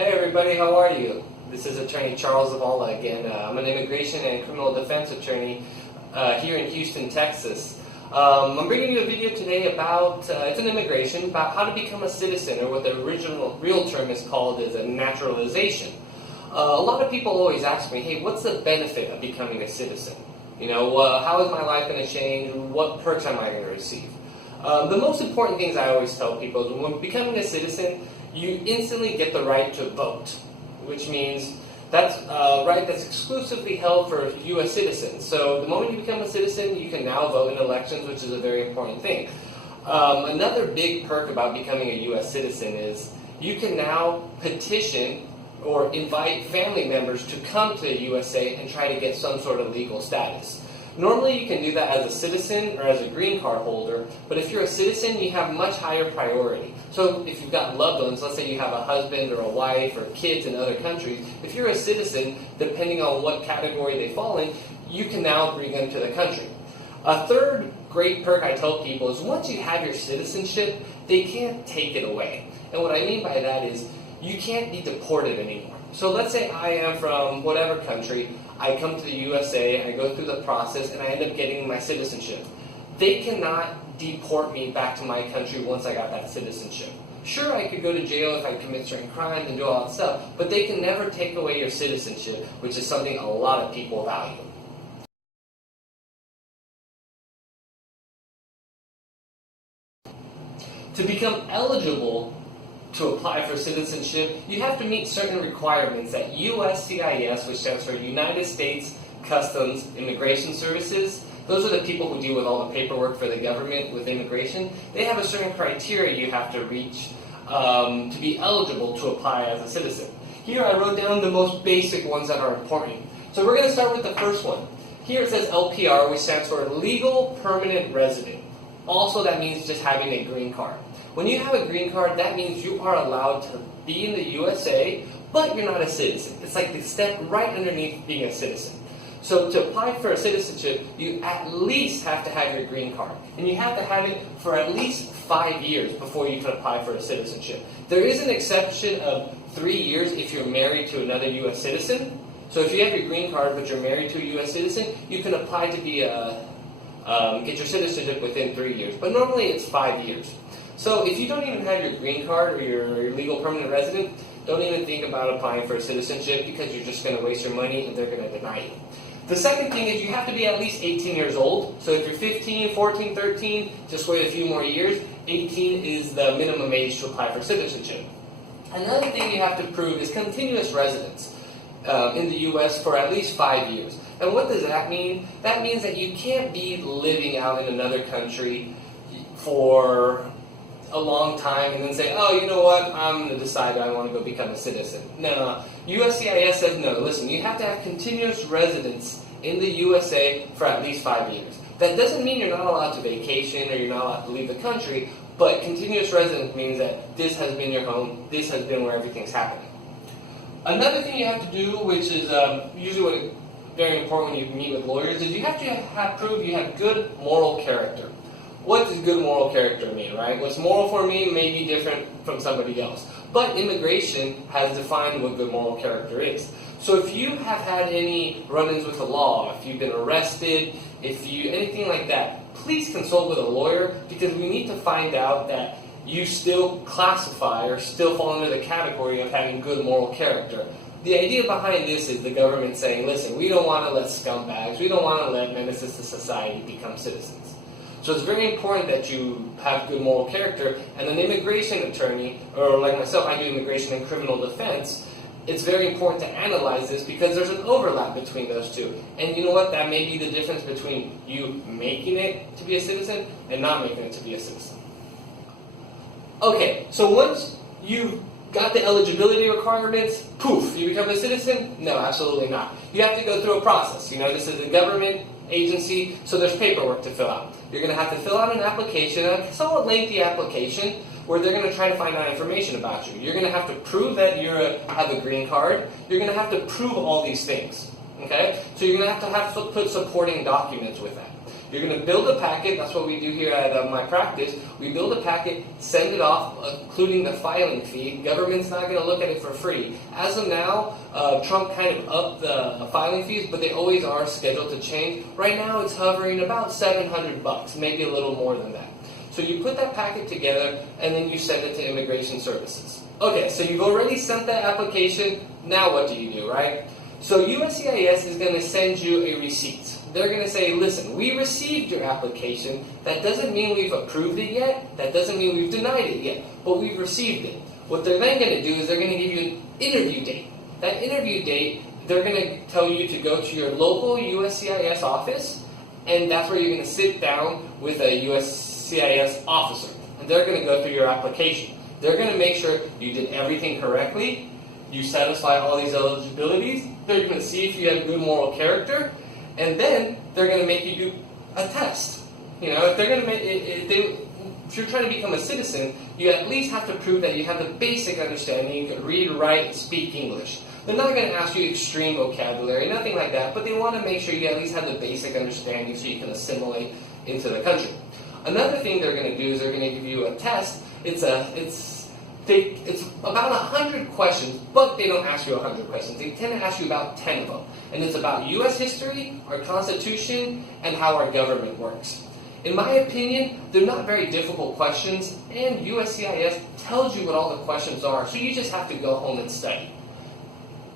Hey everybody, how are you? This is Attorney Charles Zavala again. I'm an immigration and criminal defense attorney here in Houston, Texas. I'm bringing you a video today about, it's an immigration, about how to become a citizen, or what the real term is called is a naturalization. A lot of people always ask me, hey, what's the benefit of becoming a citizen? You know, how is my life going to change? What perks am I going to receive? The most important things I always tell people is when becoming a citizen, you instantly get the right to vote, which means that's a right that's exclusively held for U.S. citizens. So the moment you become a citizen, you can now vote in elections, which is a very important thing. Another big perk about becoming a U.S. citizen is you can now petition or invite family members to come to the USA and try to get some sort of legal status. Normally you can do that as a citizen or as a green card holder, but if you're a citizen, you have much higher priority. So if you've got loved ones, let's say you have a husband or a wife or kids in other countries, if you're a citizen, depending on what category they fall in, you can now bring them to the country. A third great perk I tell people is once you have your citizenship, they can't take it away. And what I mean by that is you can't be deported anymore. So let's say I am from whatever country, I come to the USA, I go through the process, and I end up getting my citizenship. They cannot deport me back to my country once I got that citizenship. Sure, I could go to jail if I commit certain crimes and do all that stuff, but they can never take away your citizenship, which is something a lot of people value. To become eligible to apply for citizenship, you have to meet certain requirements that USCIS, which stands for United States Customs Immigration Services, those are the people who deal with all the paperwork for the government with immigration. They have a certain criteria you have to reach to be eligible to apply as a citizen. Here I wrote down the most basic ones that are important. So we're going to start with the first one. Here it says LPR, which stands for Legal Permanent Resident. Also, that means just having a green card. When you have a green card, that means you are allowed to be in the USA, but you're not a citizen. It's like the step right underneath being a citizen. So to apply for a citizenship, you at least have to have your green card. And you have to have it for at least 5 years before you can apply for a citizenship. There is an exception of 3 years if you're married to another U.S. citizen. So if you have your green card but you're married to a U.S. citizen, you can apply to be get your citizenship within 3 years. But normally it's 5 years. So if you don't even have your green card or your legal permanent resident, don't even think about applying for a citizenship because you're just going to waste your money and they're going to deny you. The second thing is you have to be at least 18 years old. So if you're 15, 14, 13, just wait a few more years. 18 is the minimum age to apply for citizenship. Another thing you have to prove is continuous residence in the U.S. for at least 5 years. And what does that mean? That means that you can't be living out in another country for a long time and then say, oh, you know what, I'm going to decide I want to go become a citizen. No, USCIS says no. Listen, you have to have continuous residence in the USA for at least 5 years. That doesn't mean you're not allowed to vacation or you're not allowed to leave the country, but continuous residence means that this has been your home, this has been where everything's happening. Another thing you have to do, which is usually very important when you meet with lawyers, is you have to prove you have good moral character. What does good moral character mean, right? What's moral for me may be different from somebody else. But immigration has defined what good moral character is. So if you have had any run-ins with the law, if you've been arrested, anything like that, please consult with a lawyer because we need to find out that you still classify or still fall under the category of having good moral character. The idea behind this is the government saying, listen, we don't want to let scumbags, we don't want to let menaces to society become citizens. So it's very important that you have good moral character, and an immigration attorney, or like myself, I do immigration and criminal defense, it's very important to analyze this because there's an overlap between those two. And you know what? That may be the difference between you making it to be a citizen and not making it to be a citizen. Okay, so once you've got the eligibility requirements, poof, you become a citizen? No, absolutely not. You have to go through a process. You know, this is a government agency, so there's paperwork to fill out. You're going to have to fill out an application, a somewhat lengthy application, where they're going to try to find out information about you. You're going to have to prove that you have a green card. You're going to have to prove all these things. Okay? So you're going to have put supporting documents with that. You're going to build a packet. That's what we do here at my practice. We build a packet, send it off, including the filing fee. Government's not going to look at it for free. As of now, Trump kind of upped the filing fees, but they always are scheduled to change. Right now, it's hovering about $700, maybe a little more than that. So you put that packet together, and then you send it to Immigration Services. Okay, so you've already sent that application. Now what do you do, right? So USCIS is going to send you a receipt. They're going to say, listen, we received your application. That doesn't mean we've approved it yet. That doesn't mean we've denied it yet. But we've received it. What they're then going to do is they're going to give you an interview date. That interview date, they're going to tell you to go to your local USCIS office, and that's where you're going to sit down with a USCIS officer. And they're going to go through your application. They're going to make sure you did everything correctly, you satisfy all these eligibilities, they're going to see if you have good moral character, and then they're going to make you do a test. You know, if you're trying to become a citizen, you at least have to prove that you have the basic understanding, you can read, write, and speak English. They're not going to ask you extreme vocabulary, nothing like that, but they want to make sure you at least have the basic understanding so you can assimilate into the country. Another thing they're going to do is they're going to give you a test. It's about 100 questions, but they don't ask you 100 questions. They tend to ask you about 10 of them. And it's about U.S. history, our Constitution, and how our government works. In my opinion, they're not very difficult questions, and USCIS tells you what all the questions are, so you just have to go home and study.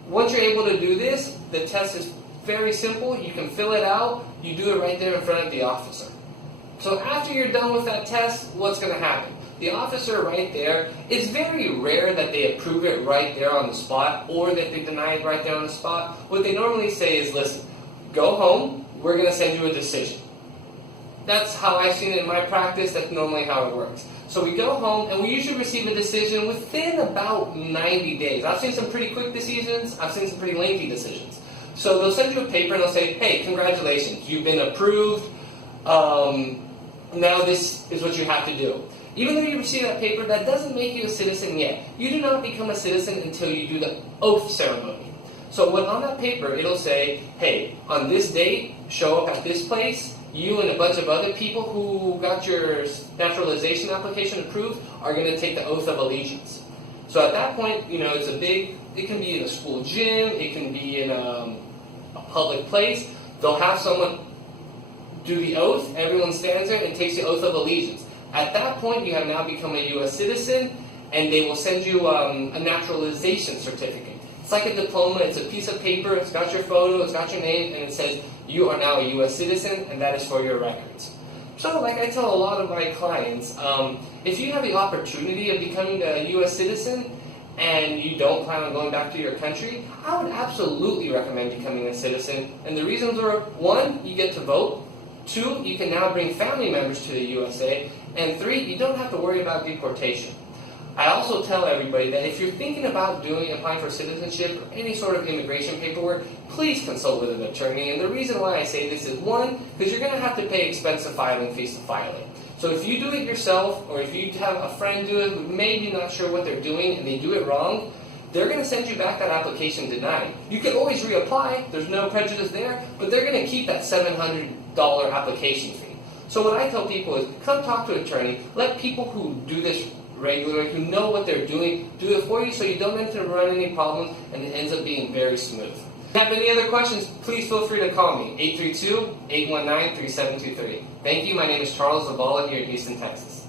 Once you're able to do this, the test is very simple. You can fill it out. You do it right there in front of the officer. So after you're done with that test, what's going to happen? The officer right there, it's very rare that they approve it right there on the spot or that they deny it right there on the spot. What they normally say is, listen, go home, we're going to send you a decision. That's how I've seen it in my practice. That's normally how it works. So we go home, and we usually receive a decision within about 90 days. I've seen some pretty quick decisions. I've seen some pretty lengthy decisions. So they'll send you a paper, and they'll say, hey, congratulations, you've been approved. Now this is what you have to do. Even though you receive that paper, that doesn't make you a citizen yet. You do not become a citizen until you do the oath ceremony. So when on that paper, it'll say, hey, on this date, show up at this place. You and a bunch of other people who got your naturalization application approved are going to take the oath of allegiance. So at that point, you know, it can be in a school gym, it can be in a public place. They'll have someone do the oath, everyone stands there and takes the oath of allegiance. At that point, you have now become a U.S. citizen, and they will send you a naturalization certificate. It's like a diploma. It's a piece of paper. It's got your photo. It's got your name, and it says you are now a U.S. citizen, and that is for your records. So, like I tell a lot of my clients, if you have the opportunity of becoming a U.S. citizen and you don't plan on going back to your country, I would absolutely recommend becoming a citizen. And the reasons are, 1, you get to vote. 2, you can now bring family members to the USA. And 3, you don't have to worry about deportation. I also tell everybody that if you're thinking about applying for citizenship or any sort of immigration paperwork, please consult with an attorney. And the reason why I say this is, 1, because you're going to have to pay expensive filing fees to file it. So if you do it yourself, or if you have a friend do it who maybe not sure what they're doing and they do it wrong, they're going to send you back that application denied. You can always reapply. There's no prejudice there, but they're going to keep that $700 application fee. So what I tell people is, come talk to an attorney. Let people who do this regularly, who know what they're doing, do it for you so you don't have to run any problems and it ends up being very smooth. If you have any other questions, please feel free to call me, 832-819-3723. Thank you. My name is Charles Zavala here in Houston, Texas.